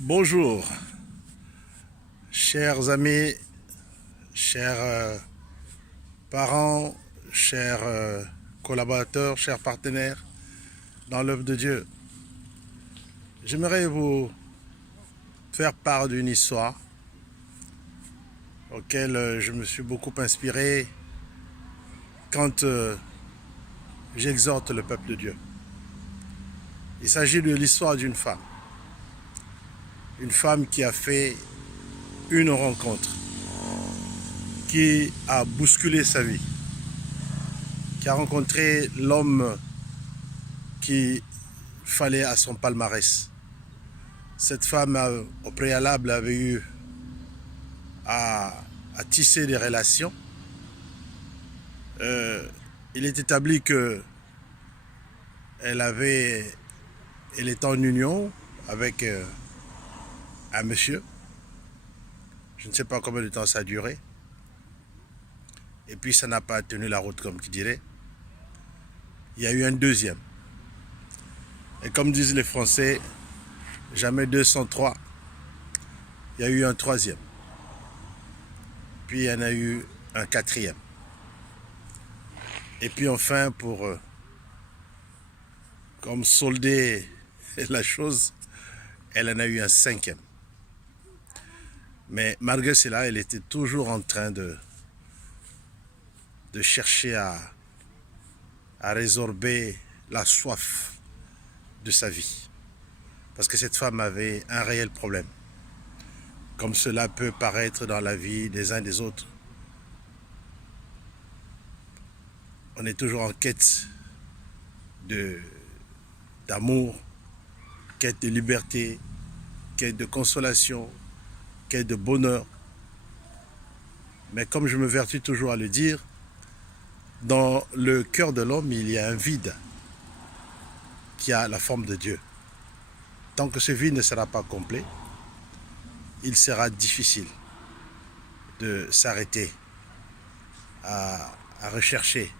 Bonjour, chers amis, chers parents, chers collaborateurs, chers partenaires dans l'œuvre de Dieu. J'aimerais vous faire part d'une histoire auquel je me suis beaucoup inspiré quand j'exhorte le peuple de Dieu. Il s'agit de l'histoire d'une femme qui a fait une rencontre, qui a bousculé sa vie, qui a rencontré l'homme qu'il fallait à son palmarès. Cette femme, au préalable, avait eu à tisser des relations. Il est établi que elle était en union avec un monsieur. Je ne sais pas combien de temps ça a duré. Et puis ça n'a pas tenu la route, comme qui dirait. Il y a eu un deuxième. Et comme disent les Français, jamais 203. Il y a eu un troisième. Puis il y en a eu un quatrième. Et puis enfin, pour comme solder la chose, elle en a eu un cinquième. Mais malgré cela, elle était toujours en train de chercher à résorber la soif de sa vie. Parce que cette femme avait un réel problème. Comme cela peut paraître dans la vie des uns des autres. On est toujours en quête d'amour, quête de liberté, quête de consolation, quête de bonheur. Mais comme je me vertue toujours à le dire, dans le cœur de l'homme, il y a un vide qui a la forme de Dieu. Tant que ce vide ne sera pas complet, il sera difficile de s'arrêter à rechercher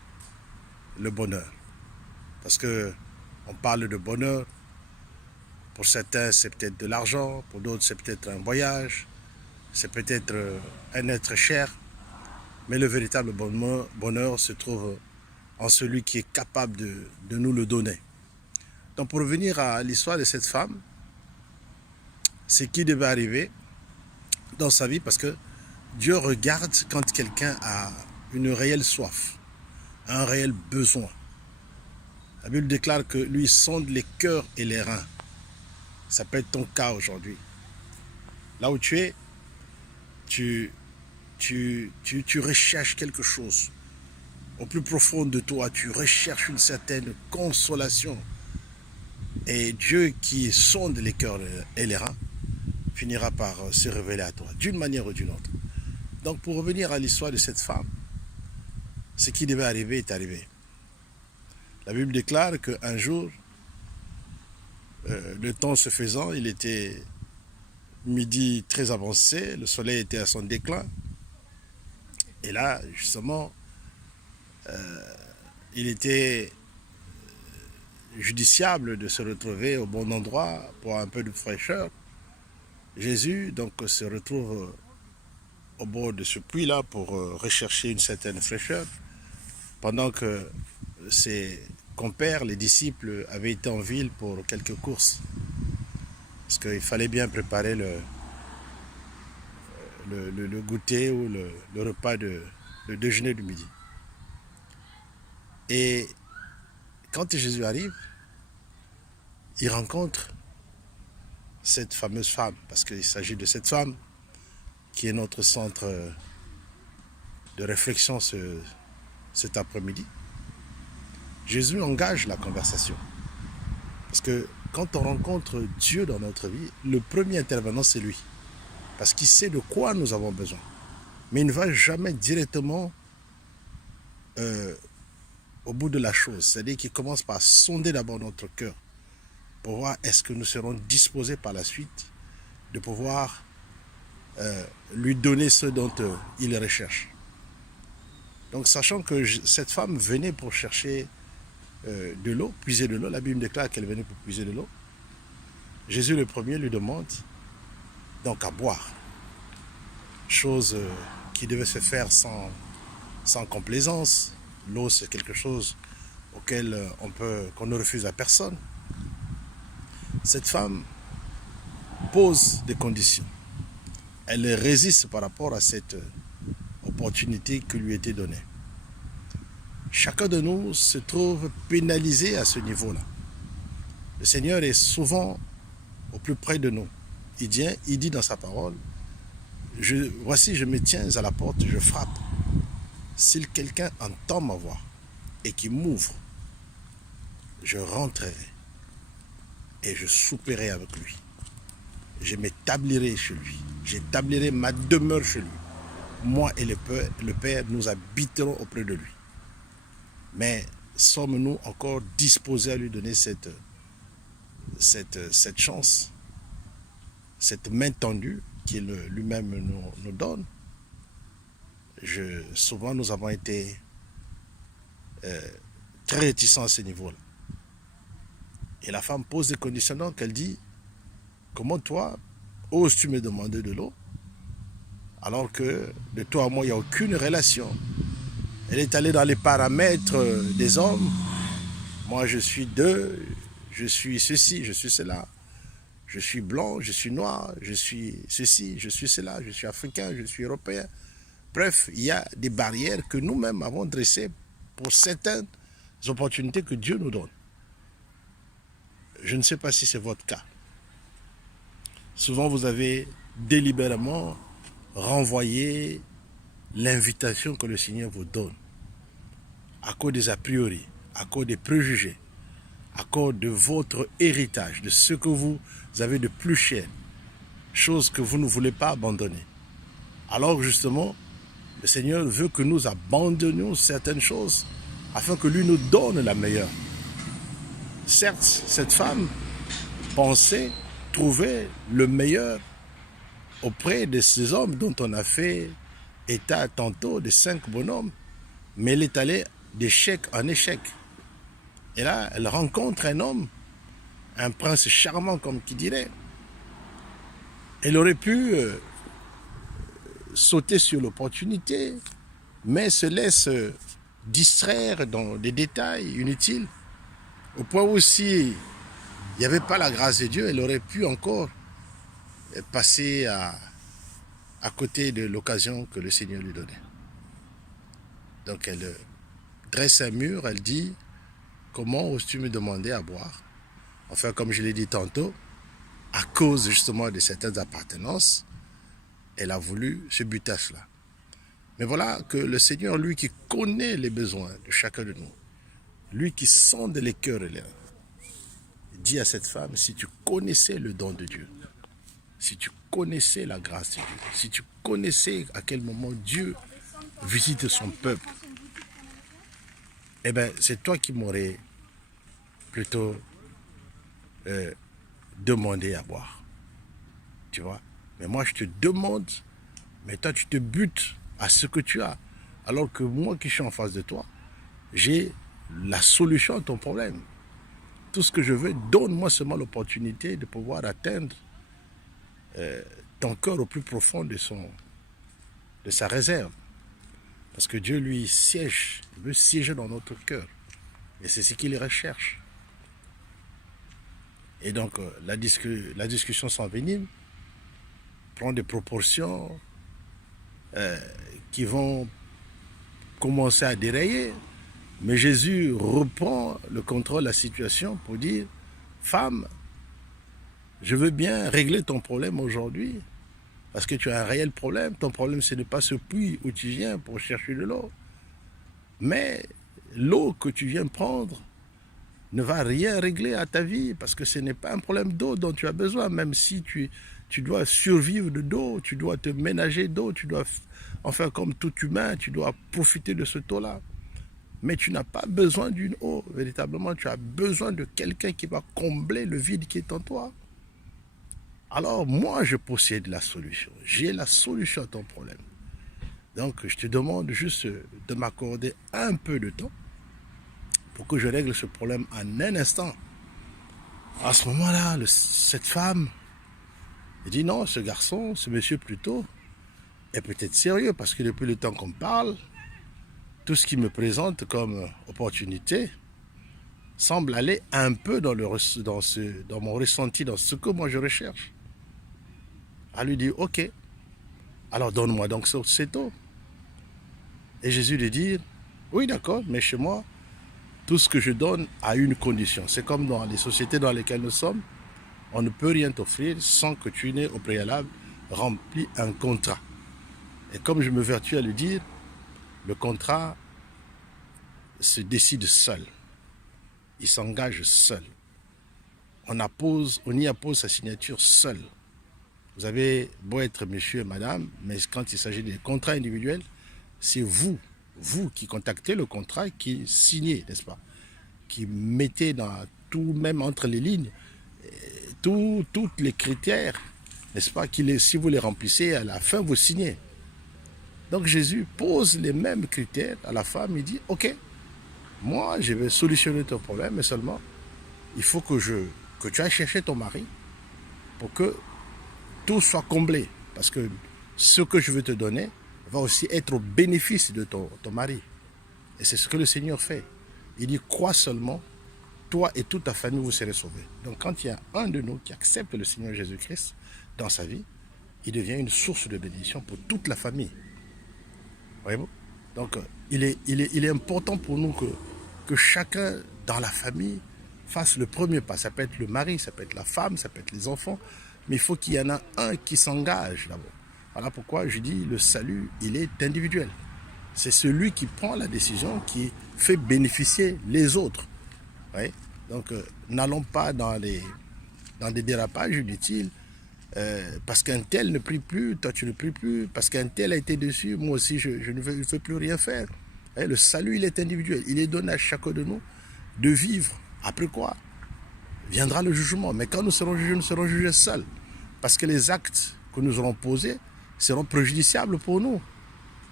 le bonheur. Parce que on parle de bonheur, pour certains c'est peut-être de l'argent, pour d'autres c'est peut-être un voyage, c'est peut-être un être cher, mais le véritable bonheur se trouve en celui qui est capable de nous le donner. Donc pour revenir à l'histoire de cette femme, c'est qui devait arriver dans sa vie, parce que Dieu regarde quand quelqu'un a une réelle soif, un réel besoin. La Bible déclare que lui sonde les cœurs et les reins. Ça peut être ton cas aujourd'hui. Là où tu es, tu recherches quelque chose. Au plus profond de toi, tu recherches une certaine consolation. Et Dieu qui sonde les cœurs et les reins finira par se révéler à toi, d'une manière ou d'une autre. Donc pour revenir à l'histoire de cette femme, ce qui devait arriver est arrivé. La Bible déclare qu'un jour, le temps se faisant, il était midi très avancé, le soleil était à son déclin. Et là, justement, il était judiciable de se retrouver au bon endroit pour un peu de fraîcheur. Jésus, donc, se retrouve au bord de ce puits-là pour rechercher une certaine fraîcheur, pendant que ses compères, les disciples, avaient été en ville pour quelques courses. Parce qu'il fallait bien préparer le goûter ou le repas, le déjeuner du midi. Et quand Jésus arrive, il rencontre cette fameuse femme, parce qu'il s'agit de cette femme qui est notre centre de réflexion cet après-midi. Jésus engage la conversation. Parce que quand on rencontre Dieu dans notre vie, le premier intervenant, c'est lui. Parce qu'il sait de quoi nous avons besoin. Mais il ne va jamais directement au bout de la chose. C'est-à-dire qu'il commence par sonder d'abord notre cœur pour voir est-ce que nous serons disposés par la suite de pouvoir lui donner ce dont il recherche. Donc sachant que cette femme venait pour chercher de l'eau, puiser de l'eau, la Bible déclare qu'elle venait pour puiser de l'eau. Jésus le premier lui demande donc à boire. Chose qui devait se faire sans complaisance. L'eau, c'est quelque chose auquel qu'on ne refuse à personne. Cette femme pose des conditions. Elle résiste par rapport à cette opportunité qui lui était donnée. Chacun de nous se trouve pénalisé à ce niveau-là. Le Seigneur est souvent au plus près de nous. Il dit dans sa parole, voici, je me tiens à la porte, je frappe. Si quelqu'un entend ma voix et qui m'ouvre, je rentrerai et je souperai avec lui. Je m'établirai chez lui. J'établirai ma demeure chez lui. Moi et le Père, nous habiterons auprès de lui. Mais sommes-nous encore disposés à lui donner cette chance, cette main tendue qu'il lui-même nous donne? Souvent, nous avons été très réticents à ce niveau-là. Et la femme pose des conditions, donc elle dit, comment toi, oses-tu me demander de l'eau alors que de toi à moi, il n'y a aucune relation? Elle est allée dans les paramètres des hommes. Moi, je suis d'eux, je suis ceci, je suis cela. Je suis blanc, je suis noir, je suis ceci, je suis cela, je suis africain, je suis européen. Bref, il y a des barrières que nous-mêmes avons dressées pour certaines opportunités que Dieu nous donne. Je ne sais pas si c'est votre cas. Souvent, vous avez délibérément renvoyé l'invitation que le Seigneur vous donne à cause des a priori, à cause des préjugés, à cause de votre héritage, de ce que vous avez de plus cher, chose que vous ne voulez pas abandonner. Alors justement, le Seigneur veut que nous abandonnions certaines choses afin que lui nous donne la meilleure. Certes, cette femme pensait trouver le meilleur auprès de ces hommes dont on a fait état tantôt de 5 bonhommes, mais elle est allée d'échec en échec. Et là, elle rencontre un homme, un prince charmant comme qui dirait. Elle aurait pu sauter sur l'opportunité, mais se laisse distraire dans des détails inutiles, au point où si il n'y avait pas la grâce de Dieu, elle aurait pu encore passer à côté de l'occasion que le Seigneur lui donnait. Donc elle dresse un mur, elle dit, comment oses-tu me demander à boire? Enfin, comme je l'ai dit tantôt, à cause justement de certaines appartenances, elle a voulu se buter à cela. Mais voilà que le Seigneur, lui qui connaît les besoins de chacun de nous, lui qui sonde les cœurs et les reins, dit à cette femme, si tu connaissais le don de Dieu, si tu connaissais la grâce de Dieu, si tu connaissais à quel moment Dieu visite son peuple, eh bien, c'est toi qui m'aurais plutôt demandé à boire. Tu vois? Mais moi, je te demande, mais toi, tu te butes à ce que tu as. Alors que moi qui suis en face de toi, j'ai la solution à ton problème. Tout ce que je veux, donne-moi seulement l'opportunité de pouvoir atteindre ton cœur au plus profond de sa réserve. Parce que Dieu, lui, siège, il veut siéger dans notre cœur. Et c'est ce qu'il recherche. Et donc, la discussion s'envenime, prend des proportions qui vont commencer à dérailler. Mais Jésus reprend le contrôle de la situation pour dire, femme, je veux bien régler ton problème aujourd'hui, parce que tu as un réel problème. Ton problème, c'est de ne pas ce puits où tu viens pour chercher de l'eau. Mais l'eau que tu viens prendre ne va rien régler à ta vie, parce que ce n'est pas un problème d'eau dont tu as besoin, même si tu dois survivre d'eau, tu dois te ménager d'eau, tu dois, enfin comme tout humain, tu dois profiter de ce eau-là. Mais tu n'as pas besoin d'une eau, véritablement, tu as besoin de quelqu'un qui va combler le vide qui est en toi. Alors moi, je possède la solution, j'ai la solution à ton problème. Donc je te demande juste de m'accorder un peu de temps pour que je règle ce problème en un instant. À ce moment-là, cette femme Il dit non, ce garçon, ce monsieur plutôt, est peut-être sérieux parce que depuis le temps qu'on parle, tout ce qu'il me présente comme opportunité semble aller un peu dans mon ressenti, dans ce que moi je recherche. Elle lui dit, ok, alors donne-moi donc cette eau. Et Jésus lui dit, oui d'accord, mais chez moi, tout ce que je donne a une condition. C'est comme dans les sociétés dans lesquelles nous sommes, on ne peut rien t'offrir sans que tu n'aies au préalable rempli un contrat. Et comme je me vertue à lui dire, le contrat se décide seul. Il s'engage seul. On y appose sa signature seul. Vous avez beau être monsieur et madame, mais quand il s'agit des contrats individuels, c'est vous qui contactez le contrat, qui signez, n'est-ce pas? Qui mettez dans tout, même entre les lignes, tous les critères, n'est-ce pas? Si vous les remplissez, à la fin, vous signez. Donc Jésus pose les mêmes critères à la femme, il dit, ok, moi je vais solutionner ton problème, mais seulement, il faut que tu ailles chercher ton mari pour que tout soit comblé. Parce que ce que je veux te donner va aussi être au bénéfice de ton mari. Et c'est ce que le Seigneur fait. Il dit, crois seulement, toi et toute ta famille, vous serez sauvés. Donc quand il y a un de nous qui accepte le Seigneur Jésus-Christ dans sa vie, il devient une source de bénédiction pour toute la famille. Voyez-vous? Donc il est important pour nous que chacun dans la famille fasse le premier pas. Ça peut être le mari, ça peut être la femme, ça peut être les enfants, mais il faut qu'il y en ait un qui s'engage d'abord. Voilà pourquoi je dis le salut, il est individuel. C'est celui qui prend la décision qui fait bénéficier les autres. Ouais. Donc, n'allons pas dans des dérapages inutiles. Parce qu'un tel ne prie plus, toi tu ne pries plus. Parce qu'un tel a été dessus, moi aussi je ne veux plus rien faire. Ouais, le salut, il est individuel. Il est donné à chacun de nous de vivre. Après quoi viendra le jugement. Mais quand nous serons jugés seuls. Parce que les actes que nous aurons posés seront préjudiciables pour nous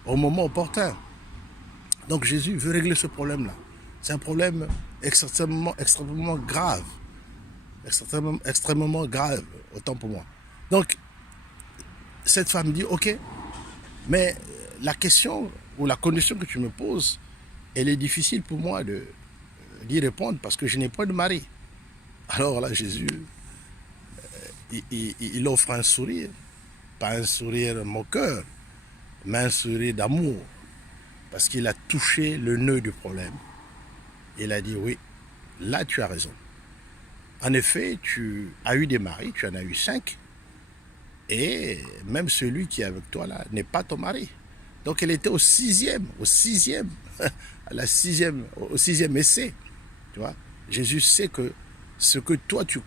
au moment opportun. Donc Jésus veut régler ce problème-là. C'est un problème extrêmement grave. Extrêmement grave, autant pour moi. Donc, cette femme dit, ok, mais la question ou la condition que tu me poses, elle est difficile pour moi d'y répondre parce que je n'ai pas de mari. Alors là, Jésus, il offre un sourire, pas un sourire moqueur, mais un sourire d'amour, parce qu'il a touché le nœud du problème. Il a dit, oui, là tu as raison. En effet, tu as eu des maris, tu en as eu 5, et même celui qui est avec toi là n'est pas ton mari. Donc elle était au sixième essai. Tu vois, Jésus sait que ce que toi tu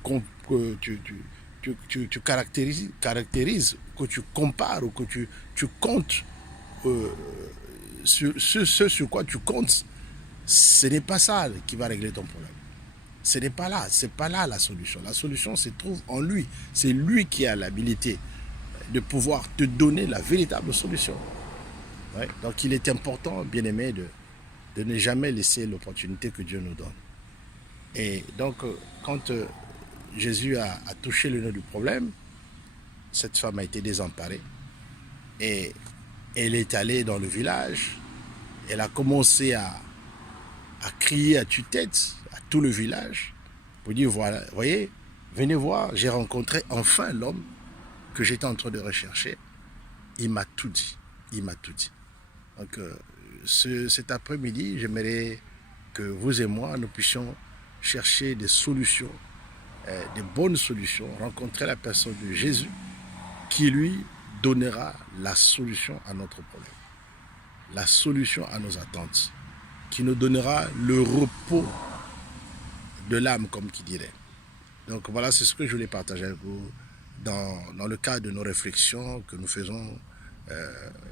caractérises, que tu compares ou que tu comptes, ce sur quoi tu comptes, ce n'est pas ça qui va régler ton problème. Ce n'est pas là, c'est pas là la solution. La solution se trouve en lui. C'est lui qui a l'habilité de pouvoir te donner la véritable solution. Ouais. Donc il est important, bien aimé, de ne jamais laisser l'opportunité que Dieu nous donne. Et donc quand Jésus a touché le nœud du problème, cette femme a été désemparée. Et elle est allée dans le village. Elle a commencé à crier à tue-tête à tout le village pour dire, voilà, voyez, venez voir, j'ai rencontré enfin l'homme que j'étais en train de rechercher. Il m'a tout dit. Il m'a tout dit. Donc, cet après-midi, j'aimerais que vous et moi, nous puissions chercher des solutions, des bonnes solutions, rencontrer la personne de Jésus qui, lui, donnera la solution à notre problème, la solution à nos attentes, qui nous donnera le repos de l'âme, comme qui dirait. Donc voilà, c'est ce que je voulais partager avec vous dans le cadre de nos réflexions que nous faisons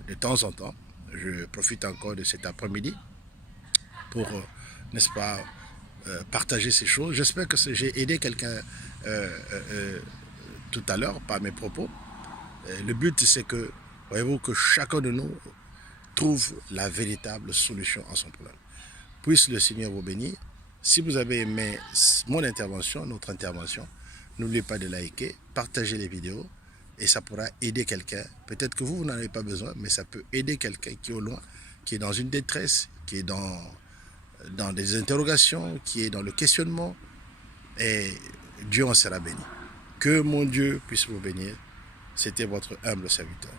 de temps en temps. Je profite encore de cet après-midi pour, n'est-ce pas, partager ces choses. J'espère que j'ai aidé quelqu'un tout à l'heure par mes propos. Le but, c'est que, voyez-vous, que chacun de nous trouve la véritable solution à son problème. Puisse le Seigneur vous bénir. Si vous avez aimé mon intervention, notre intervention, n'oubliez pas de liker, partager les vidéos et ça pourra aider quelqu'un. Peut-être que vous n'en avez pas besoin, mais ça peut aider quelqu'un qui est au loin, qui est dans une détresse, qui est dans des interrogations, qui est dans le questionnement. Et Dieu en sera béni. Que mon Dieu puisse vous bénir. C'était votre humble serviteur.